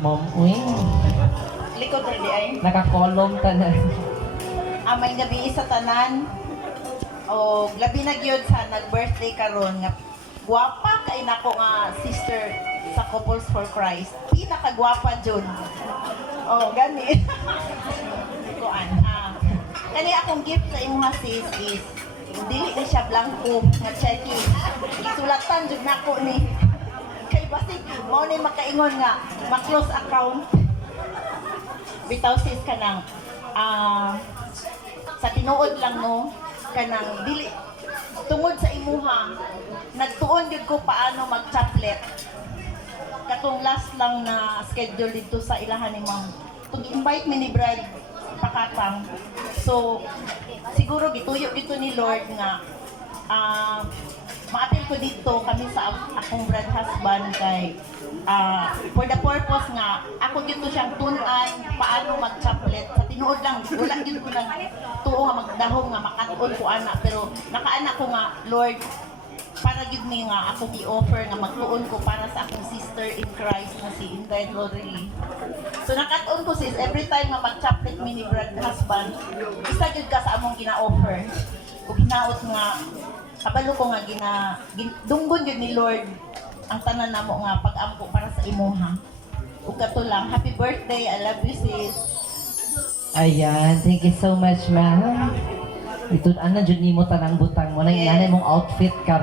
Mom, uy, Likod rin di ay. nakakolong tanan. May gabi sa tanan. O labi na gyud sa nag-birthday karon nga guwapa kay nako nga sister sa Couples for Christ. Pinakagwapa jud. Oh, gani. Kuan. Kani akong gift sa imong sis is dili ni siya blanco nga checking. Isulatan jud nako ni. Kay basig mao ni makaingon nga ma-close account. Bitaw sis kanang sa tinuod lang no kanang dili tungod sa imuha nagtuon gyud ko paano mag-chaplet katong last lang na schedule dito sa ilahan ni ma'am tug invite mi ni bride pakatang so siguro gituyo dito ni Lord nga ma-appeal ko dito kami sa akong bride husband kay for the purpose nga ako dito siyang tunan paano mag-chaplet sa tinuod lang wala din ko nang tuo nga magdahom nga makatuon ko ana pero nakaana ko nga Lord para gid mi nga ako gi-offer nga magtuon ko para sa akong sister in Christ na si Inday Lorelei. So nakatuon ko sis every time nga mag-chaplet mi ni bride husband isa gyud ka sa among gina-offer ug hinaot nga kabalo ko nga dunggon yun ni Lord ang tanan namo nga pag-ampo para sa imuha. Ug kato lang, happy birthday, I love you sis. Ayan, thank you so much, ma'am. Ito, ano, dyan mo tanang butang mo na Yes. inanay mong outfit ka.